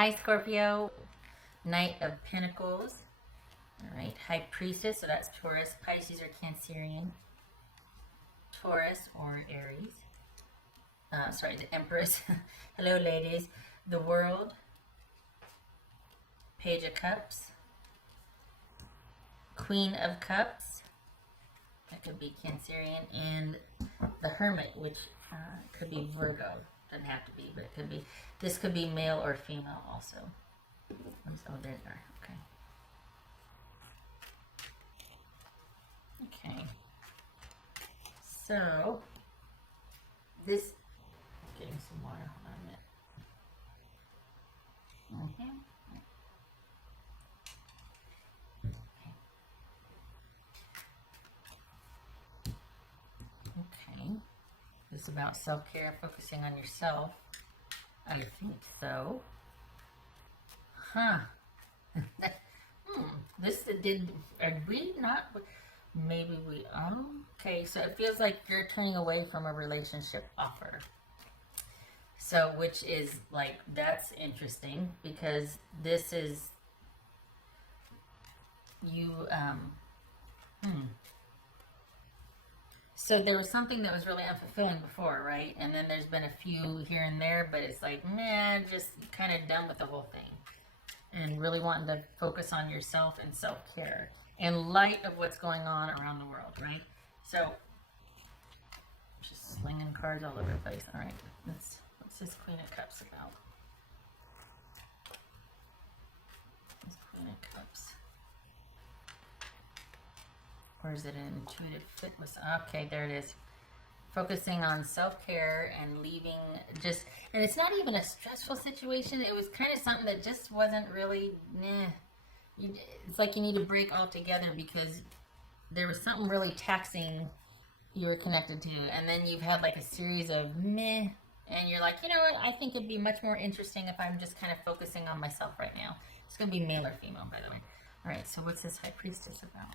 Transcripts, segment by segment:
Hi, Scorpio. Knight of Pentacles. All right. High Priestess, so that's Taurus, Pisces, or Cancerian. Taurus or Aries. Sorry, the Empress. Hello, ladies. The World. Page of Cups. Queen of Cups. That could be Cancerian. And the Hermit, which could be Virgo. Doesn't have to be, but it could be. This could be male or female also. Oh, there they are. Okay. Okay. So, this. Getting some water. Hold on a minute. Okay. This is about self-care, focusing on yourself. I think so. Huh. This did, are we not, maybe we, okay, so it feels like you're turning away from a relationship offer. So, which is like, that's interesting because this is you, So there was something that was really unfulfilling before, right? And then there's been a few here and there, but it's like, man, just kind of done with the whole thing. And really wanting to focus on yourself and self-care in light of what's going on around the world, right? So, just slinging cards all over the place. All right, what's this Queen of Cups about? This Queen of Cups. Or is it an intuitive fitness? Okay, there it is. Focusing on self-care and leaving just, and it's not even a stressful situation. It was kind of something that just wasn't really, it's like you need to break altogether because there was something really taxing you were connected to. And then you've had like a series of meh, and you're like, you know what? I think it'd be much more interesting if I'm just kind of focusing on myself right now. It's going to be male or female, by the way. All right, so what's this High Priestess about?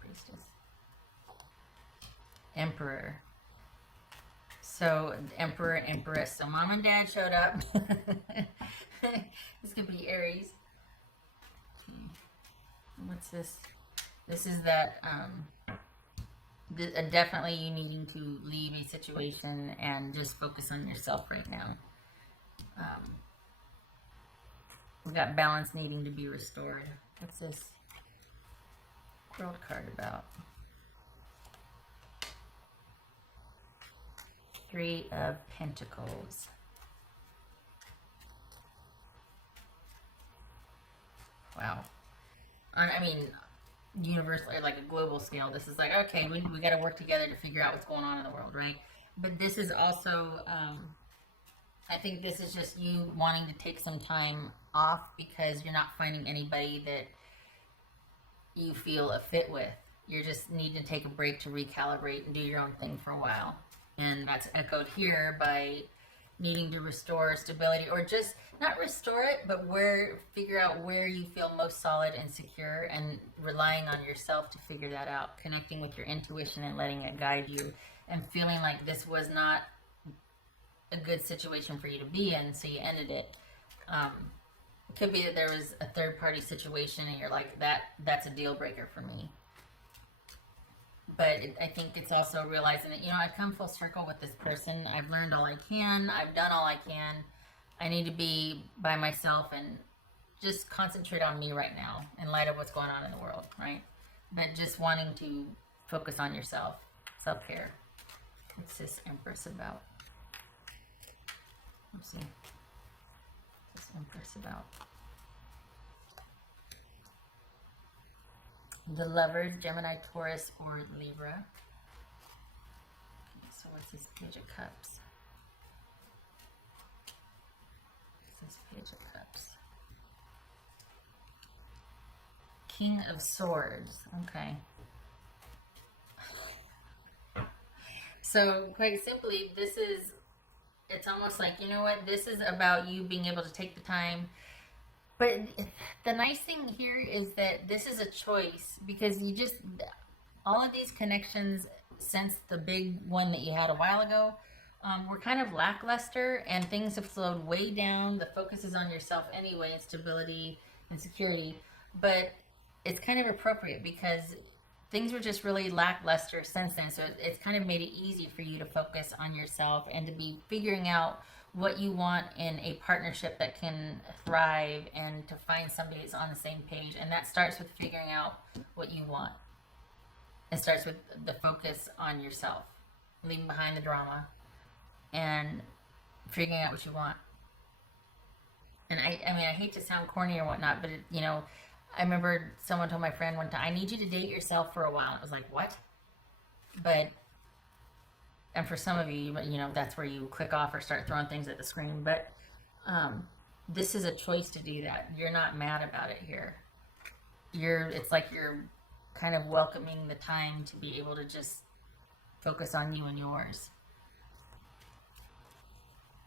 Priestess. Emperor. So Emperor and Empress. So mom and dad showed up. This could be Aries. What's this? This is that definitely you needing to leave a situation and just focus on yourself right now. We got balance needing to be restored. What's this World card about? Three of Pentacles. Wow. I mean, universally, like a global scale, this is like, okay, we got to work together to figure out what's going on in the world, right? But this is also, I think this is just you wanting to take some time off because you're not finding anybody that you feel a fit with. You just need to take a break to recalibrate and do your own thing for a while. And that's echoed here by needing to restore stability, or just not restore it, but figure out where you feel most solid and secure, and relying on yourself to figure that out, connecting with your intuition and letting it guide you, and feeling like this was not a good situation for you to be in, so you ended it. It could be that there was a third-party situation and you're like, that's a deal breaker for me. But I think it's also realizing that, you know, I've come full circle with this person. I've learned all I can. I've done all I can. I need to be by myself and just concentrate on me right now in light of what's going on in the world, right? But just wanting to focus on yourself, self-care. What's this Empress about? Let's see. What's this Empress about? The Lovers, Gemini, Taurus, or Libra. Okay, so what's this Page of Cups? What's this Page of Cups? King of Swords. Okay. So quite simply, it's almost like, you know what, this is about you being able to take the time. But the nice thing here is that this is a choice, because you all of these connections since the big one that you had a while ago we're kind of lackluster and things have slowed way down. The focus is on yourself anyway, and stability and security. But it's kind of appropriate because things were just really lackluster since then. So it's kind of made it easy for you to focus on yourself and to be figuring out what you want in a partnership that can thrive, and to find somebody that's on the same page. And that starts with figuring out what you want. It starts with the focus on yourself, leaving behind the drama and figuring out what you want. And I mean, I hate to sound corny or whatnot, but I remember someone told my friend one time, I need you to date yourself for a while. It was like, what? But, and for some of you, that's where you click off or start throwing things at the screen. But this is a choice to do that. You're not mad about it here. It's like you're kind of welcoming the time to be able to just focus on you and yours.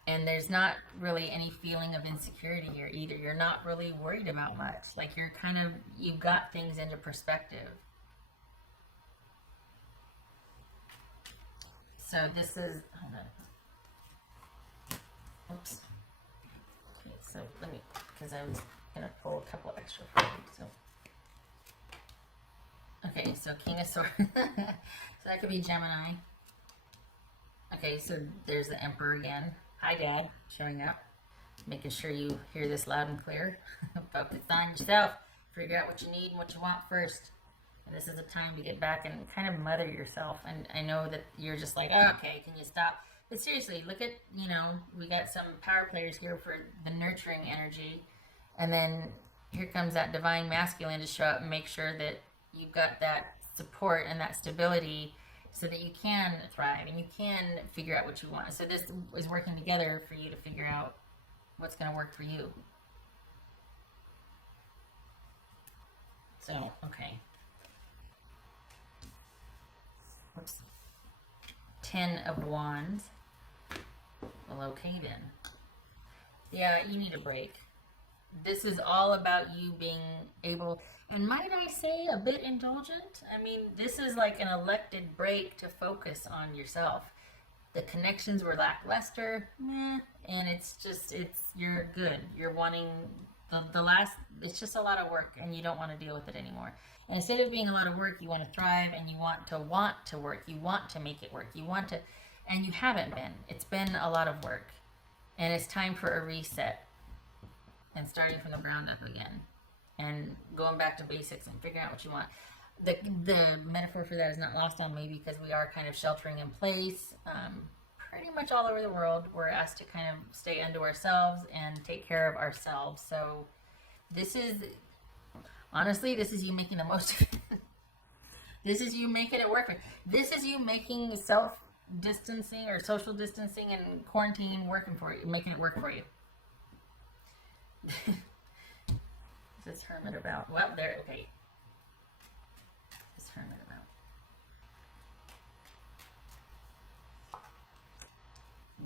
And there's not really any feeling of insecurity here either. You're not really worried about much. Like you've got things into perspective. So this is, hold on. Oops. Okay, so let me, because I was going to pull a couple extra for you. So, okay, so King of Swords. So that could be Gemini. Okay, so there's the Emperor again. Hi, Dad, showing up, making sure you hear this loud and clear. Focus on yourself. Figure out what you need and what you want first. And this is a time to get back and kind of mother yourself. And I know that you're just like, oh, okay, can you stop? But seriously, look at, we got some power players here for the nurturing energy. And then here comes that divine masculine to show up and make sure that you've got that support and that stability, so that you can thrive and you can figure out what you want. So this is working together for you to figure out what's going to work for you. So, okay. Oops. 10 of Wands. Well, okay then. Yeah, you need a break. This is all about you being able, and might I say, a bit indulgent. I mean, this is like an elected break to focus on yourself. The connections were lackluster, and you're good. You're wanting it's just a lot of work, and you don't want to deal with it anymore. And instead of being a lot of work, you want to thrive, and you want to work. You want to make it work. And you haven't been. It's been a lot of work, and it's time for a reset. And starting from the ground up again, and going back to basics and figuring out what you want. The metaphor for that is not lost on me, because we are kind of sheltering in place. Pretty much all over the world, we're asked to kind of stay unto ourselves and take care of ourselves. So this is you making the most of it. This is you making it work. This is you making self-distancing or social distancing and quarantine working for you, making it work for you. What's this Hermit about? Well, there, okay. This Hermit about.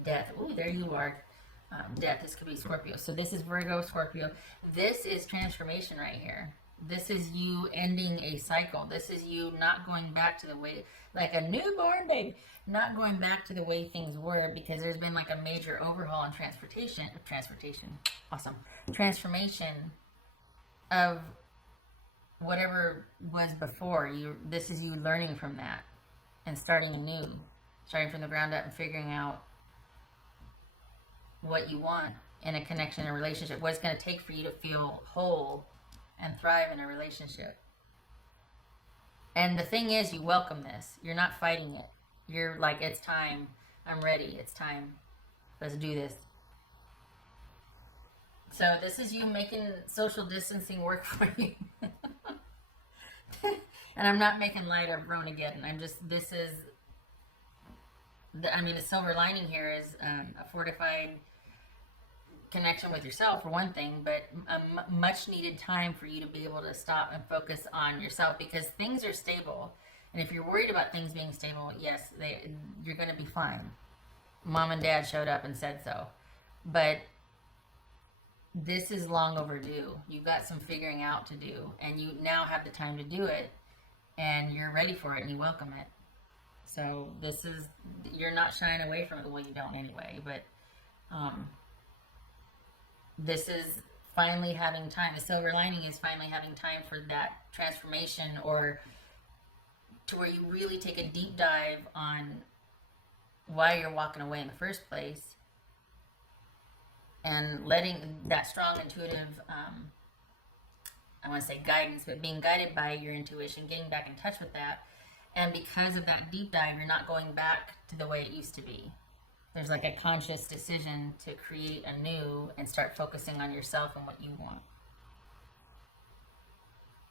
Death. Ooh, there you are. Death. This could be Scorpio. So this is Virgo, Scorpio. This is transformation right here. This is you ending a cycle. This is you not going back to the way, like a newborn baby, not going back to the way things were, because there's been like a major overhaul in transformation, awesome, transformation of whatever was before. This is you learning from that and starting anew, starting from the ground up and figuring out what you want in a connection, a relationship, what it's going to take for you to feel whole and thrive in a relationship. And the thing is, you welcome this. You're not fighting it. You're like, it's time. I'm ready. It's time. Let's do this. So this is you making social distancing work for you. And I'm not making light of Ronageddon. The silver lining here is a fortified connection with yourself, for one thing, but a much needed time for you to be able to stop and focus on yourself, because things are stable. And if you're worried about things being stable, yes, you're going to be fine. Mom and Dad showed up and said so. But this is long overdue. You've got some figuring out to do, and you now have the time to do it, and you're ready for it, and you welcome it. So this is, you're not shying away from it. Well, you don't anyway, but this is finally having time. The silver lining is finally having time for that transformation, or to where you really take a deep dive on why you're walking away in the first place, and letting that strong intuitive, I want to say guidance, but being guided by your intuition, getting back in touch with that. And because of that deep dive, you're not going back to the way it used to be. There's like a conscious decision to create anew and start focusing on yourself and what you want,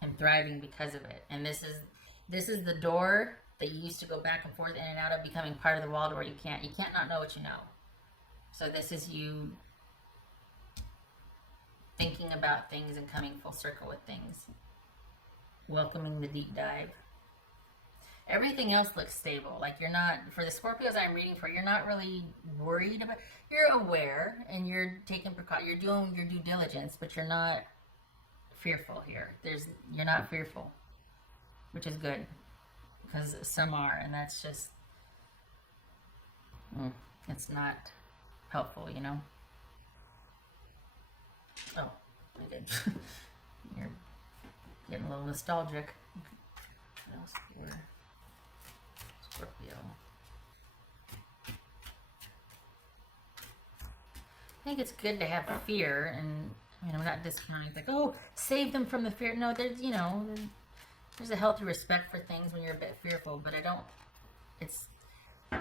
and thriving because of it. And this is the door that you used to go back and forth in and out of, becoming part of the wall to where you can't not know what you know. So this is you thinking about things and coming full circle with things, welcoming the deep dive. Everything else looks stable. Like, you're not, for the Scorpios I'm reading for, you're not really worried about, you're aware and you're taking precaution, you're doing your due diligence, but you're not fearful here. You're not fearful, which is good, because some are, and that's just, it's not helpful, you know? Oh, I did. You're getting a little nostalgic. What else for Scorpio? I think it's good to have fear, and we're not discounting. It's like, oh, save them from the fear. No, there's a healthy respect for things when you're a bit fearful, but it's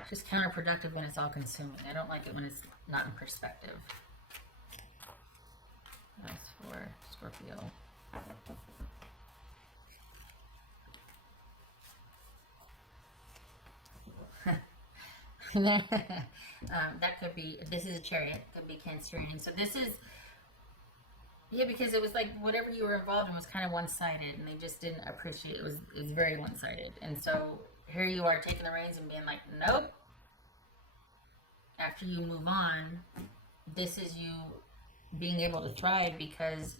just counterproductive when it's all consuming. I don't like it when it's not in perspective. That's for Scorpio. That could be, this is a Chariot, could be Cancerian. So this is, yeah, because it was like whatever you were involved in was kind of one-sided, and they just didn't appreciate it. It was very one-sided. And so here you are taking the reins and being like, nope. After you move on, this is you being able to thrive because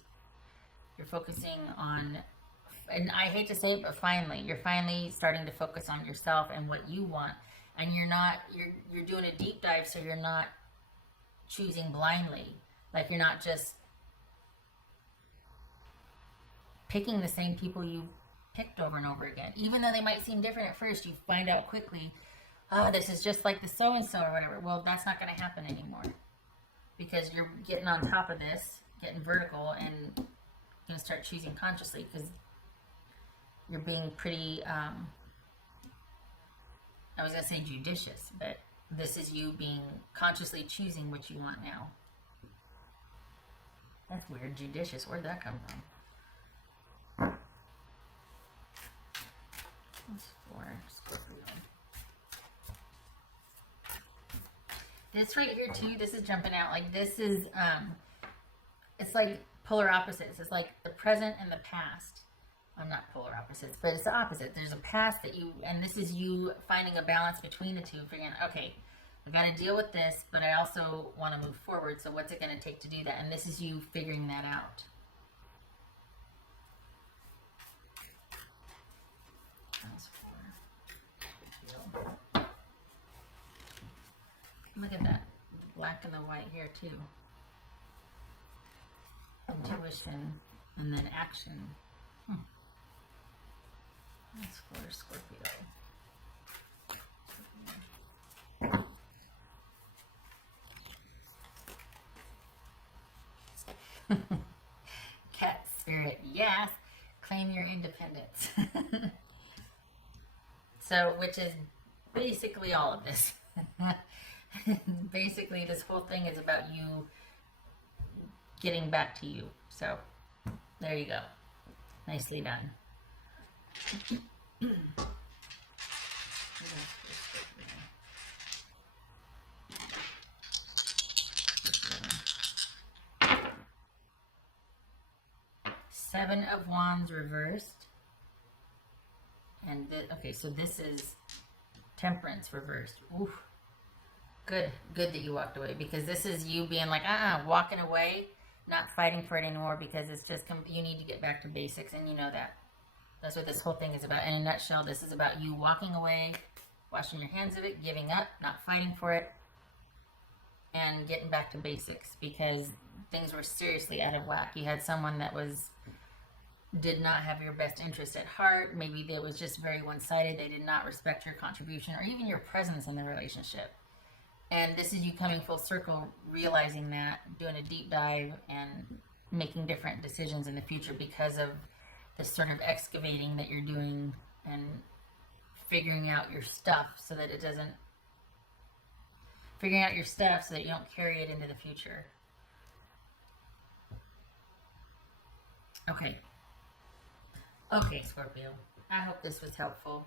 you're focusing on, and I hate to say it, but you're finally starting to focus on yourself and what you want. And you're doing a deep dive, so you're not choosing blindly. Like, you're not just picking the same people you picked over and over again. Even though they might seem different at first, you find out quickly, oh, this is just like the so-and-so or whatever. Well, that's not going to happen anymore, because you're getting on top of this, getting vertical, and you're going to start choosing consciously, because you're being pretty, I was going to say judicious, but this is you being consciously choosing what you want now. That's weird. Judicious. Where'd that come from? That's for Scorpio. This right here too, this is jumping out. Like, this is, it's like polar opposites. It's like the present and the past. I'm not polar opposites, but it's the opposite. There's a past that and this is you finding a balance between the two, figuring, okay, I've got to deal with this, but I also want to move forward, so what's it going to take to do that? And this is you figuring that out. Look at that black and the white here too. Intuition and then action. That's for Scorpio. Cat spirit, yes. Claim your independence. So, which is basically all of this. Basically, this whole thing is about you getting back to you. So, there you go. Nicely done. Seven of Wands reversed. And okay, so this is Temperance reversed. Oof. Good that you walked away, because this is you being like, walking away, not fighting for it anymore, because it's just, you need to get back to basics, and you know that. That's what this whole thing is about. In a nutshell, this is about you walking away washing your hands of it, giving up, not fighting for it, and getting back to basics, because things were seriously out of whack. You had someone that did not have your best interest at heart. Maybe they was just very one-sided. They did not respect your contribution or even your presence in the relationship. And this is you coming full circle, realizing that, doing a deep dive, and making different decisions in the future because of this sort of excavating that you're doing and figuring out your stuff so that it doesn't, figuring out your stuff so that you don't carry it into the future. Okay. Okay, Scorpio. I hope this was helpful.